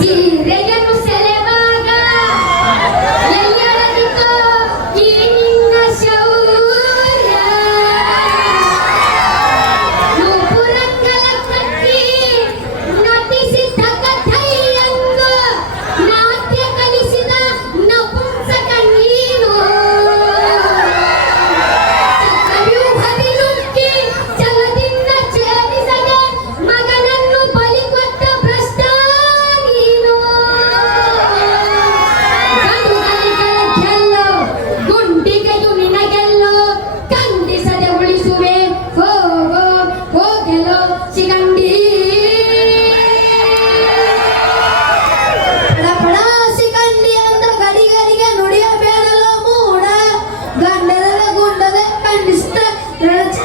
sin reyes Roads